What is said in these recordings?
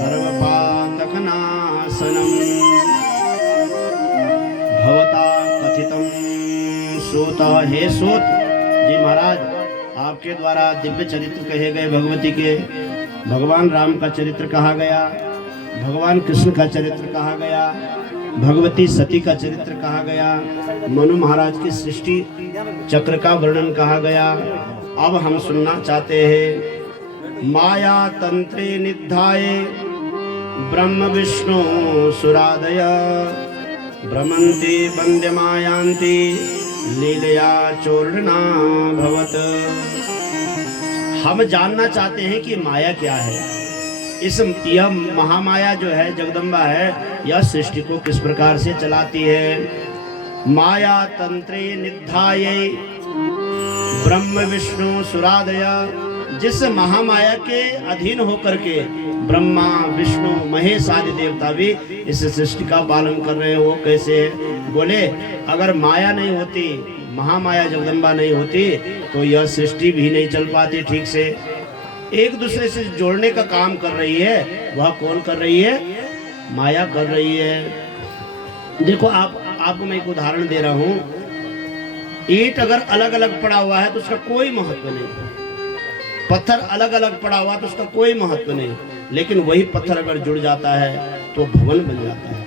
सर्वपातकनाशनम् भवता कथितं सूत। हे सूत जी महाराज, आपके द्वारा दिव्य चरित्र कहे गए भगवती के, भगवान राम का चरित्र कहा गया, भगवान कृष्ण का चरित्र कहा गया, भगवती सती का चरित्र कहा गया, मनु महाराज की सृष्टि चक्र का वर्णन कहा गया। अब हम सुनना चाहते हैं। माया तंत्रे निधाये ब्रह्म विष्णु सुरादय भ्रमन्ति वन्द्यमायान्ति लीलया चोरणा भवत। हम जानना चाहते हैं कि माया क्या है। यह महामाया जो है, जगदम्बा है, यह सृष्टि को किस प्रकार से चलाती है। माया तंत्रे निधाये ब्रह्म विष्णु सुरादय, जिस महामाया के अधीन होकर के ब्रह्मा विष्णु महेश आदि देवता भी इस सृष्टि का पालन कर रहे हैं। वो कैसे? बोले अगर माया नहीं होती, महामाया जगदम्बा नहीं होती तो यह सृष्टि भी नहीं चल पाती ठीक से। एक दूसरे से जोड़ने का काम कर रही है। वह कौन कर रही है? माया कर रही है। देखो आपको मैं एक उदाहरण दे रहा हूं। ईंट अगर अलग अलग पड़ा हुआ है तो उसका कोई महत्व नहीं, पत्थर अलग अलग पड़ा हुआ तो उसका कोई महत्व नहीं, लेकिन वही पत्थर अगर जुड़ जाता है तो भवन बन जाता है।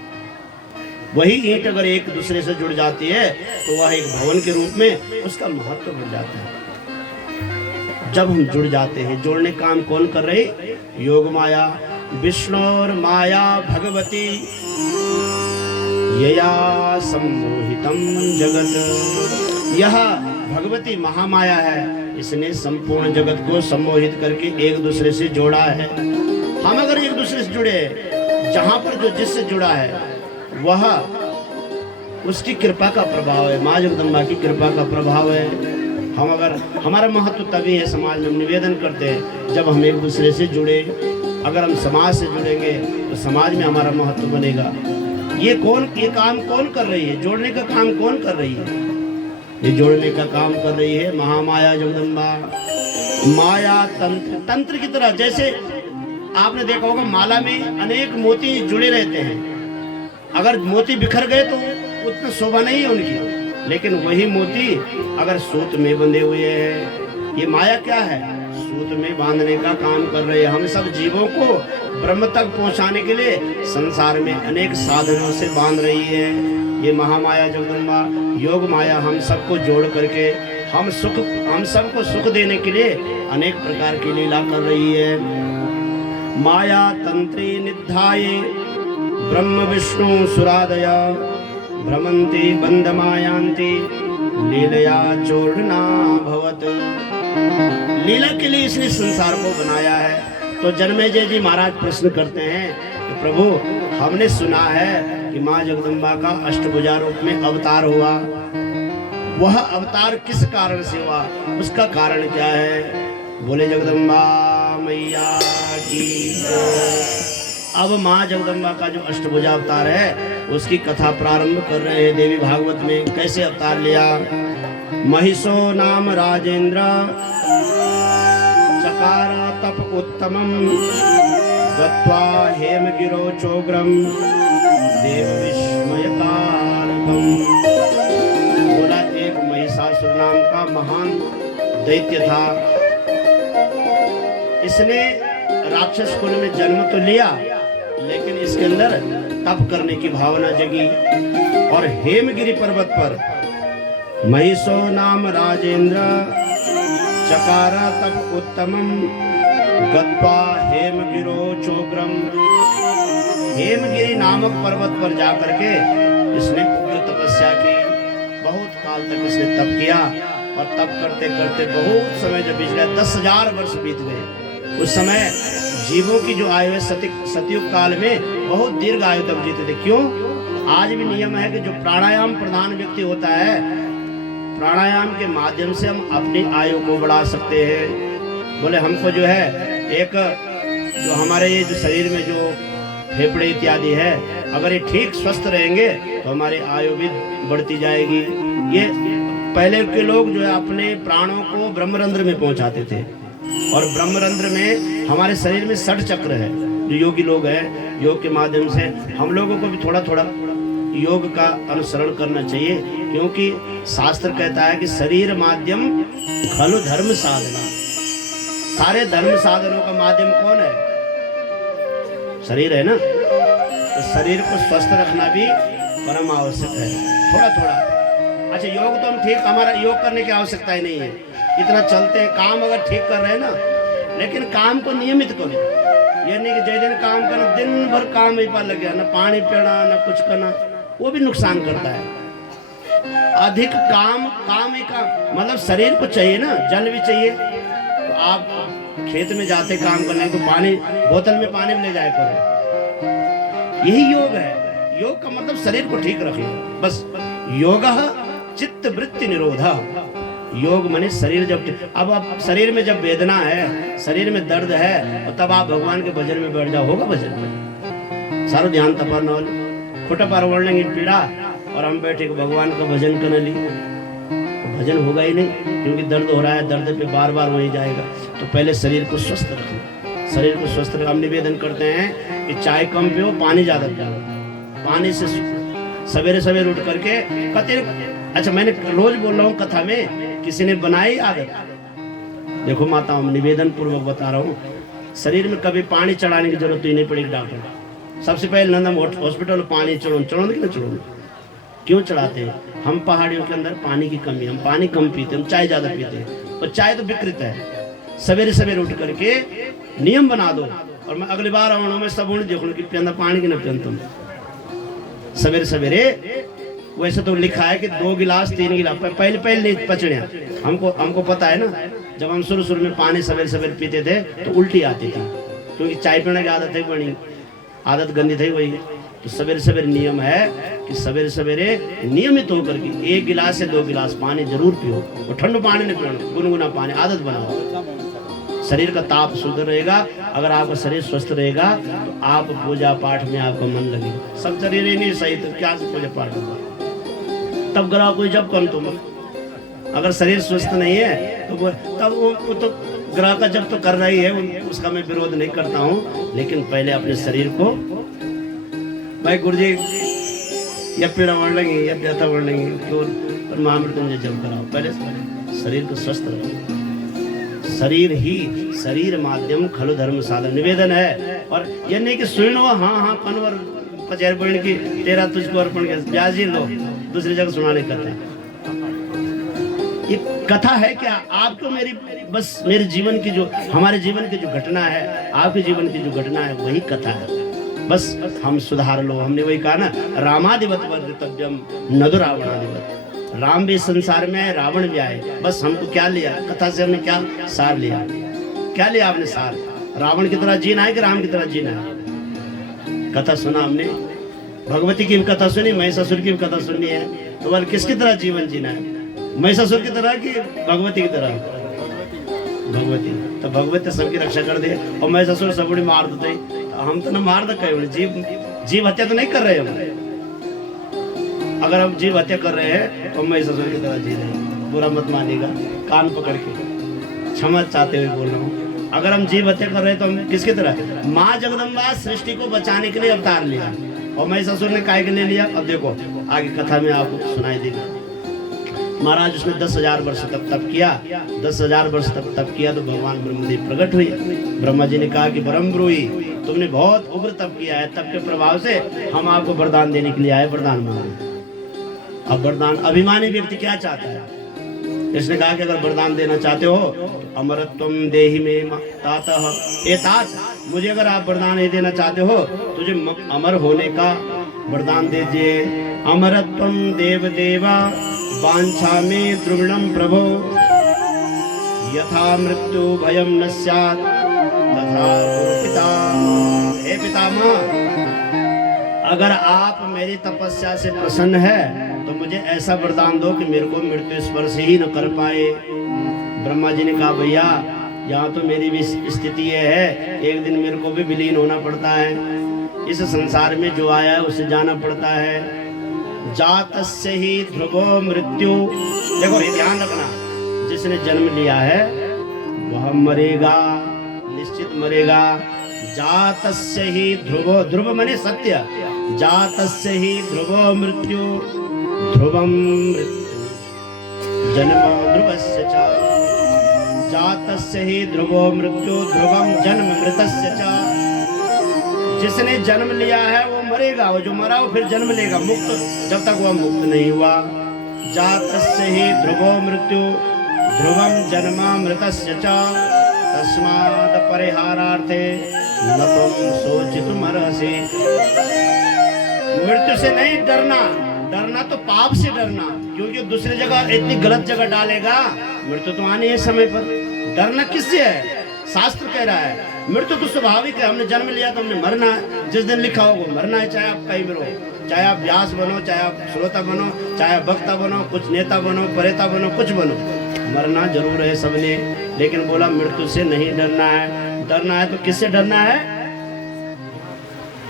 वही ईंट अगर एक दूसरे से जुड़ जाती है तो वह एक भवन के रूप में उसका महत्व बन जाता है। जब हम जुड़ जाते हैं, जोड़ने काम कौन कर रही? योग माया। विष्णुर माया भगवती यया सम्मोहितम जगत। यह भगवती महामाया है, इसने संपूर्ण जगत को सम्मोहित करके एक दूसरे से जोड़ा है। हम अगर एक दूसरे से जुड़े, जहां पर जो जिससे जुड़ा है वह उसकी कृपा का प्रभाव है, माँ जगदम्बा की कृपा का प्रभाव है। हम अगर, हमारा महत्व तभी है, समाज में हम निवेदन करते हैं जब हम एक दूसरे से जुड़े। अगर हम समाज से जुड़ेंगे तो समाज में हमारा महत्व बनेगा। ये काम कौन कर रही है? जोड़ने का काम कौन कर रही है? ये जोड़ने का काम कर रही है महामाया जगदम्बा। माया तंत्र की तरह, जैसे आपने देखा होगा माला में अनेक मोती जुड़े रहते हैं। अगर मोती बिखर गए तो उतना शोभा नहीं है उनकी, लेकिन वही मोती अगर सूत में बंधे हुए हैं, ये माया क्या है? सूत में बांधने का काम कर रहे हैं। हम सब जीवों को ब्रह्म तक पहुंचाने के लिए संसार में अनेक साधनों से बांध रही है ये महामाया जगदम्बा। योग माया हम सबको जोड़ करके हम सबको सुख देने के लिए अनेक प्रकार की लीला कर रही है। माया तंत्री निधाये ब्रह्म विष्णु सुरादया भ्रमन्ति बंधमायांति लीलया चोरणा भवत। लीला के लिए इसने संसार को बनाया है। तो जन्मेजय जी महाराज प्रश्न करते हैं कि प्रभु, हमने सुना है कि माँ जगदम्बा का अष्टभुजा रूप में अवतार हुआ, वह अवतार किस कारण से हुआ? उसका कारण क्या है? बोले जगदम्बा मैया की। अब माँ जगदम्बा का जो अष्टभुजा अवतार है उसकी कथा प्रारंभ कर रहे हैं देवी भागवत में। कैसे अवतार लिया? महिषो नाम राजेंद्र चकार तप उत्तमम गत्वा हेमगिरो चोग्रम देव विस्मयकारकम। बोला एक महिषासुर नाम का महान दैत्य था। इसने राक्षस कुल में जन्म तो लिया, लेकिन इसके अंदर तप करने की भावना जगी और हेमगिरी पर्वत पर महिषो नाम राजेंद्र चकार तप उत्तमम गत्वा हेमगिरो चोग्रम। हेमगिरी नामक पर्वत पर जाकर के इसने उग्र तपस्या की। बहुत काल तक इसने तप किया और तप करते करते बहुत समय जब बीत गया, 10,000 वर्ष बीत गए। उस समय जीवों की जो आयु है सतयुग काल में बहुत दीर्घ आयु तक जीते थे। क्यों? आज भी नियम है कि जो प्राणायाम प्रधान व्यक्ति होता है, प्राणायाम के माध्यम से हम अपनी आयु को बढ़ा सकते हैं। बोले हमको जो है एक जो हमारे ये जो शरीर में जो फेफड़े इत्यादि है, अगर ये ठीक स्वस्थ रहेंगे तो हमारी आयु भी बढ़ती जाएगी। ये पहले के लोग जो है अपने प्राणों को ब्रह्मरंध्र में पहुंचाते थे, और ब्रह्मरंध्र में हमारे शरीर में 60 चक्र है जो योगी लोग हैं, योग के माध्यम से हम लोगों को भी थोड़ा थोड़ा योग का अनुसरण करना चाहिए, क्योंकि शास्त्र कहता है कि शरीर माध्यम खलु धर्म साधना। सारे धर्म साधनों का माध्यम कौन है? शरीर है ना। तो शरीर को स्वस्थ रखना भी परम आवश्यक है, थोड़ा थोड़ा। अच्छा, योग तो हम ठीक, हमारा योग करने की आवश्यकता ही नहीं है, इतना चलते हैं। काम अगर ठीक कर रहे हैं ना, लेकिन काम को नियमित करो। ये नहीं कि जय दिन काम करना, दिन भर काम ही पर लग गया, ना पानी पीना ना कुछ करना, वो भी नुकसान करता है। अधिक काम ही काम, मतलब शरीर को चाहिए ना, जल भी चाहिए। तो आप खेत में जाते काम करने को पानी, बोतल में पानी ले जाए करो। यही योग है। योग का मतलब शरीर को ठीक रखना, बस। योगः चित्त वृत्ति निरोधा। योग माने शरीर जब, अब आप शरीर में जब वेदना है, शरीर में दर्द है, और तब आप भगवान के भजन में बैठ जाओ, होगा भजन? सारो ध्यान तपा नौल खोटा पार वर्णेंगे पीड़ा, और हम बैठे को भगवान का भजन करने ली, तो भजन होगा ही नहीं, क्योंकि दर्द हो रहा है, दर्द पे बार बार वही जाएगा। तो पहले शरीर को स्वस्थ रखना, शरीर को स्वस्थ रखना। हम निवेदन करते हैं कि चाय कम पियो, पानी ज्यादा पियो। पानी से सवेरे सवेरे उठ करके अच्छा, मैंने रोज बोल रहा हूँ, कथा में किसी ने बनाई आदत। देखो माता, हम निवेदन पूर्वक बता रहा हूँ, शरीर में कभी पानी चढ़ाने की जरूरत ही नहीं पड़ेगी। डॉक्टर सबसे पहले नंदम हॉस्पिटल में पानी चढ़ो कि ना चढ़ो, क्यों चढ़ाते हैं? हम पहाड़ियों के अंदर पानी की कमी, हम पानी कम पीते, हम चाय ज्यादा पीते हैं, और चाय तो विकृत है। सवेरे सवेरे उठ करके नियम बना दो, और मैं अगली बार आऊँ, मैं सब देखूँ कि पियंदा पानी की ना पियन तुम सवेरे सवेरे। वैसे तो लिखा है कि 2 गिलास 3 गिलास, पहले नहीं पचड़े। हमको पता है ना, जब हम शुरू में पानी सवेरे सवेरे पीते थे तो उल्टी आती थी, क्योंकि चाय पीने की आदत है, बड़ी आदत गंदी थी वही। तो सवेरे सवेरे नियम है कि सवेरे सवेरे नियमित होकर के 1 गिलास से 2 गिलास पानी जरूर पियो, और ठंडा पानी नहीं पीना, गुनगुना पानी आदत बनाओ। शरीर का ताप शुद्ध रहेगा। अगर आपका शरीर स्वस्थ रहेगा तो आप पूजा पाठ में आपका मन लगेगा। सब शरीर ही नहीं सही तो क्या से पूजा पाठ होगा? तब ग्रह कोई जब कम तुम, अगर शरीर स्वस्थ नहीं है तो तब वो तो ग्रह का जब तो कर रही है, उसका मैं विरोध नहीं करता हूँ, लेकिन पहले अपने शरीर को, भाई गुरुजी या पीड़ा बढ़ लेंगे या व्यथा बढ़ लेंगे तो महामृत्युंजय जब कराओ, पहले शरीर को स्वस्थ रखो। शरीर माध्यम खलु धर्म साधन। निवेदन है, और ये नहीं कि सुन लो, हाँ कन्वर पचहर पढ़ की तेरा तुझको अर्पण के ब्याज ही लो, दूसरी जगह सुनाने कथा। ये कथा है क्या? आपको मेरी, बस मेरे जीवन की जो, हमारे जीवन की जो घटना है, आपके जीवन की जो घटना है, वही कथा है। बस हम सुधार लो। हमने वही कहा ना, रामादिवत वर्तव्यम नदु रावणादिवत। राम भी संसार में आए, रावण भी आए, बस हमको क्या लिया कथा से? हमने क्या सार लिया? क्या लिया आपने सार? रावण की तरह जीना है कि राम की तरह जीना है? कथा सुना हमने, भगवती की भी कथा सुनी, महिषासुर की भी कथा सुनी है, तो बोल किसकी तरह जीवन जीना है? महिषासुर की तरह कि भगवती की तरह? भगवती। तो भगवती सबकी रक्षा कर दे, और महिषासुर सब बड़ी मार देते, तो हम तो ना मार दे कहे, जीव हत्या तो नहीं कर रहे हम। अगर हम जीव हत्या कर रहे हैं तो महिषासुर की तरह जी रहे हैं, बुरा मत मानिएगा, कान पकड़ के क्षमा चाहते हुए बोल रहा हूँ। अगर हम जीव हत्या कर रहे हैं तो हम किसकी तरह? माँ जगदम्बा सृष्टि को बचाने के लिए अवतार लिया, और महिषासुर ने काय के लिए लिया? अब देखो आगे कथा में आपको सुनाई देगा। महाराज उसने 10,000 वर्ष तक तप किया, 10,000 वर्ष तक तप किया तो भगवान ब्रह्मदेव प्रकट हुए। ब्रह्मा जी ने कहा कि ब्रह्म ब्रूही, तुमने बहुत उग्र तप किया है, तप के प्रभाव से हम आपको वरदान देने के लिए आए, वरदान मांगे। अब वरदान, अभिमानी व्यक्ति क्या चाहता है? इसने कहा कि अगर वरदान देना चाहते हो तो अमरत्वम देहि में तातः एतात, मुझे अगर आप वरदान नहीं देना चाहते हो, तुझे अमर होने का वरदान दे दीजिए। अमरत्वम देव देवा वांछा में द्रुविणम प्रभो, यथा मृत्यु भयम न स्यात् तथा पितामह। हे पितामह, अगर आप मेरी तपस्या से प्रसन्न है तो मुझे ऐसा वरदान दो कि मेरे को मृत्यु स्पर्श ही न कर पाए। ब्रह्मा जी ने कहा भैया यहाँ तो मेरी भी स्थिति ये है, एक दिन मेरे को भी विलीन होना पड़ता है, इस संसार में जो आया है उसे जाना पड़ता है। जातस्य ही ध्रुवो मृत्यु। देखो ये ध्यान रखना, जिसने जन्म लिया है वह मरेगा, निश्चित मरेगा। जातस्य ही ध्रुवो, ध्रुव मने सत्य, जातस्य ही ध्रुवो मृत्यु, ध्रुवम मृत्यु जन्म ध्रुवस्य च, जातस्य ही ध्रुवो मृत्यु, ध्रुवम जन्म मृतस्य च। जिसने जन्म लिया है वो मरेगा, वो जो मरा वो फिर जन्म लेगा, मुक्त जब तक वह मुक्त नहीं हुआ। जातस्य ही ध्रुवो मृत्यु, ध्रुवम जन्म मृतस्य च, तस्मात् परिहारार्थे न तुम शोचितुमर्हसि। मृत्यु से नहीं डरना, डरना तो पाप से डरना, क्योंकि दूसरी जगह इतनी गलत जगह डालेगा, मृत्यु तो आनी है समय पर। डरना किससे है? शास्त्र कह रहा है मृत्यु तो स्वाभाविक है, हमने जन्म लिया तो हमने मरना है, जिस दिन लिखा हो वो मरना है, चाहे आप कहीं भी रहो, चाहे आप व्यास बनो, चाहे आप श्रोता बनो, चाहे आप वक्ता बनो, कुछ नेता बनो, परेता बनो, कुछ बनो, मरना जरूर है सबने। लेकिन बोला मृत्यु से नहीं डरना है। डरना है तो किससे डरना है?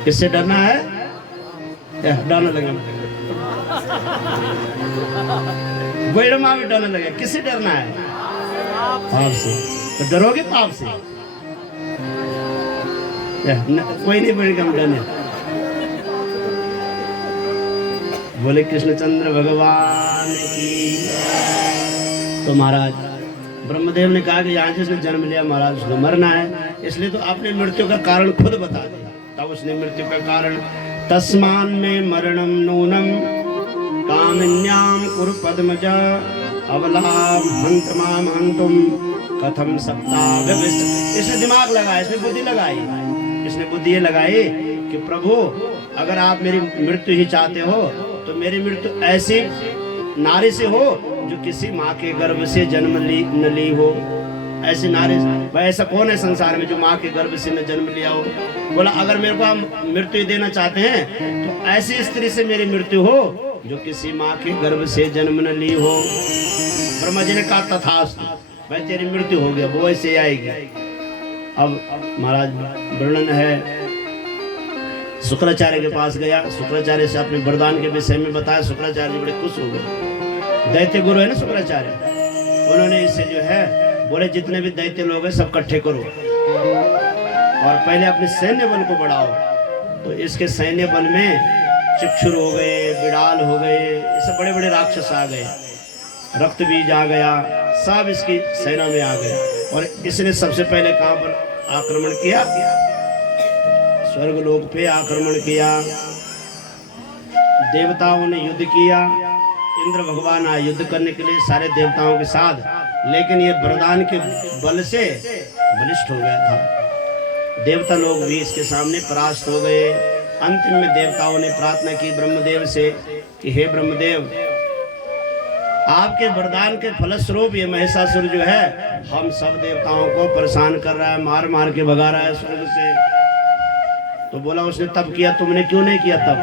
किससे डरना है? डरने लगे बैरमा में डरने लगे, किससे डरना है? पाप से। तो डरोगे पाप से? कोई नहीं बढ़ेगा हम डरने। बोले कृष्णचंद्र भगवान की। तो महाराज ब्रह्मदेव ने कहा कि यहाँ से उसने जन्म लिया महाराज, उसको मरना है, इसलिए तो आपने मृत्यु का कारण खुद बता दिया। तब उसने मृत्यु का कारण तस्मान में मरणम नूनम कामिन्याम कुरु पद्मजा अवलाम हंतमाम हंतुम कथम सप्ताह। इसने दिमाग लगाया, इसने बुद्धि लगाई, इसने बुद्धि ये लगाई कि प्रभु अगर आप मेरी मृत्यु ही चाहते हो तो मेरी मृत्यु ऐसी नारी से हो जो किसी माँ के गर्भ से जन्म न ली हो। ऐसी नारी, भाई ऐसा कौन है संसार में जो माँ के गर्भ से न जन्म लिया हो? बोला अगर मेरे को आप मृत्यु देना चाहते हैं तो ऐसी स्त्री से मेरी मृत्यु हो जो किसी माँ के गर्भ से जन्म न ली हो। ब्रह्मा जी ने कहा तथास्तु, भाई तेरी मृत्यु हो गया, वो ऐसे आएगी। अब महाराज वर्णन है, शुक्राचार्य के पास गया, शुक्राचार्य से अपने वरदान के विषय में बताया। शुक्राचार्य जी बड़े खुश हो गए। दैत्य गुरु है ना शुक्राचार्य, उन्होंने इससे जो है बोले जितने भी दैत्य लोग हैं सब इकट्ठे करो और पहले अपने सैन्य बल को बढ़ाओ। तो इसके सैन्य बल में चिक्षुर हो गए, बिड़ाल हो गए, ये सब बड़े बड़े राक्षस आ गए, रक्त बीज आ गया, सब इसकी सेना में आ गए। और इसने सबसे पहले कहां पर आक्रमण किया? स्वर्ग लोक पे आक्रमण किया। देवताओं ने युद्ध किया, इंद्र भगवान आए युद्ध करने के लिए सारे देवताओं के साथ, लेकिन ये वरदान के बल से बलिष्ठ हो गया था। देवता लोग भी इसके सामने परास्त हो गए। अंतिम में देवताओं ने प्रार्थना की ब्रह्मदेव से कि हे ब्रह्मदेव, आपके वरदान के फलस्वरूप ये महिषासुर जो है हम सब देवताओं को परेशान कर रहा है, मार मार के भगा रहा है स्वर्ग से। तो बोला उसने तब किया, तुमने क्यों नहीं किया तब?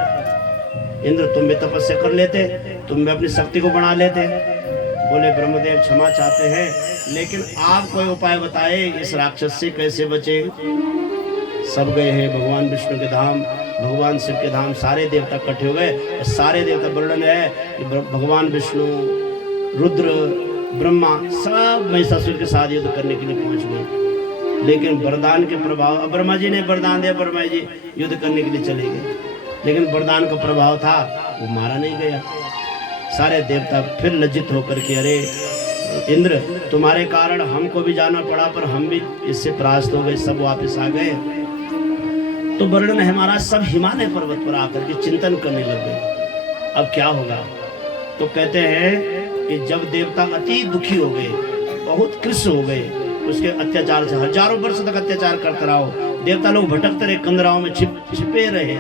इंद्र तुम भी तपस्या कर लेते, तुम भी अपनी शक्ति को बढ़ा लेते। बोले ब्रह्मदेव क्षमा चाहते हैं, लेकिन आप कोई उपाय बताए इस राक्षस से कैसे बचे। सब गए हैं भगवान विष्णु के धाम, भगवान शिव के धाम, सारे देवता इकट्ठे हो गए। सारे देवता वर्णन है कि भगवान विष्णु, रुद्र, ब्रह्मा सब महिषासुर के साथ युद्ध करने के लिए पहुंच गए। लेकिन वरदान के प्रभाव, ब्रह्मा जी ने वरदान दिया, ब्रह्मा जी युद्ध करने के लिए चले गए, लेकिन वरदान का प्रभाव था वो मारा नहीं गया। सारे देवता फिर लज्जित होकर के अरे इंद्र तुम्हारे कारण हमको भी जाना पड़ा, पर हम भी इससे परास्त हो गए, सब वापस आ गए। तो वर्णन है महाराज सब हिमालय पर्वत पर आकर के चिंतन करने लग गए, अब क्या होगा। तो कहते हैं कि जब देवता अति दुखी हो गए, बहुत कृष्ण हो गए उसके अत्याचार से, हजारों वर्ष तक अत्याचार करते रहो, देवता लोग भटकते रहे, कंदराओं में छिपे रहे,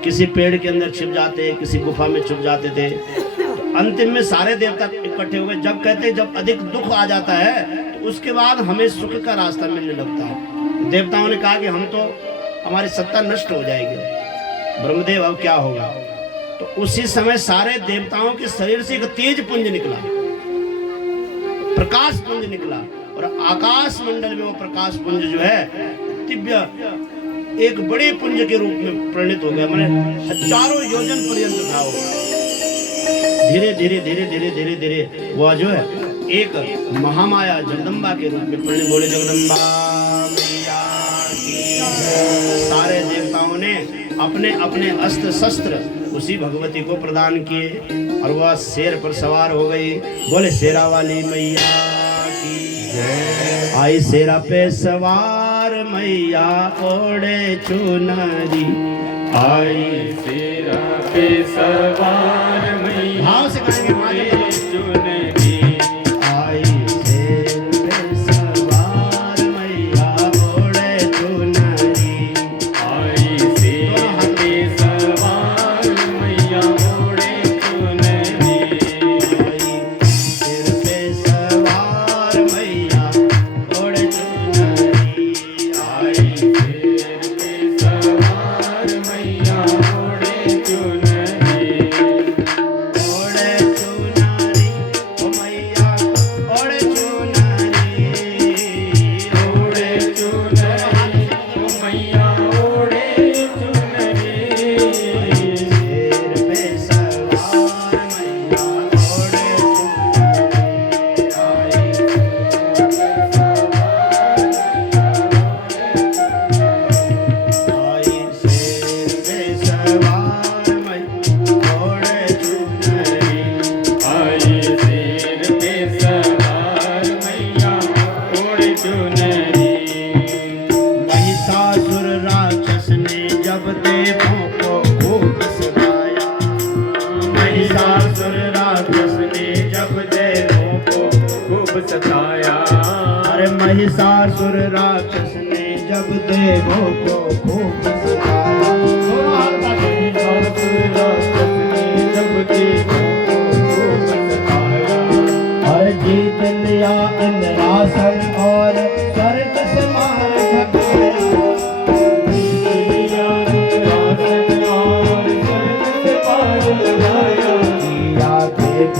किसी पेड़ के अंदर छिप जाते, किसी गुफा में छुप जाते थे। तो अंतिम में सारे देवता इकट्ठे हो गए। जब कहते जब अधिक दुख आ जाता है तो उसके बाद हमें सुख का रास्ता मिलने लगता है। देवताओं ने कहा कि हम तो हमारी सत्ता नष्ट हो जाएगी, ब्रह्मदेव अब क्या होगा। तो उसी समय सारे देवताओं के शरीर से एक तेज पुंज निकला, प्रकाश पुंज निकला, और आकाश मंडल में वो प्रकाश पुंज जो है दिव्य एक बड़े पुंज के रूप में परिणित हो गया, माने हजारों योजन पर्यंत था वो। धीरे धीरे धीरे धीरे धीरे धीरे वो जो है एक महामाया जगदम्बा के रूप में परिणित। बोले जगदम्बा मैया की सारे देवताओं ने अपने अपने अस्त्र शस्त्र उसी भगवती को प्रदान किए और वह शेर पर सवार हो गई। बोले शेरा वाली मैया की जय। आई शेरा पे सवार मैया ओढ़े चुनरी, आई शेरा पे सवार मैया भाव से कहेंगे ओढ़े चुनरी। आई शेर पे सवार मैया ओढ़े चुनरी, आई शेरा पे सवार मैया ओढ़े चुनरी। आई शेर पे सवार मैया ओढ़े चुनरी, आई शेर पे सवार मैया ओढ़े चुनरी। ओढ़े चुनरी ओ मैया ओढ़े चुनरी, ओढ़े चुनरी ओ मैया ओढ़े चुनरी। शेर पे सवार मैया ओढ़े चुनरी, आई आई शेर पे सवार मैया ओढ़े चुनरी, आई शेर पे सवार मैया ओढ़े चुनरी। महिषासुर राक्षस ने जब देवों को खूब सताया, महिषासुर राक्षस ने जब देवों को खूब सताया। अरे महिषासुर राक्षस ने जब देवों को खूब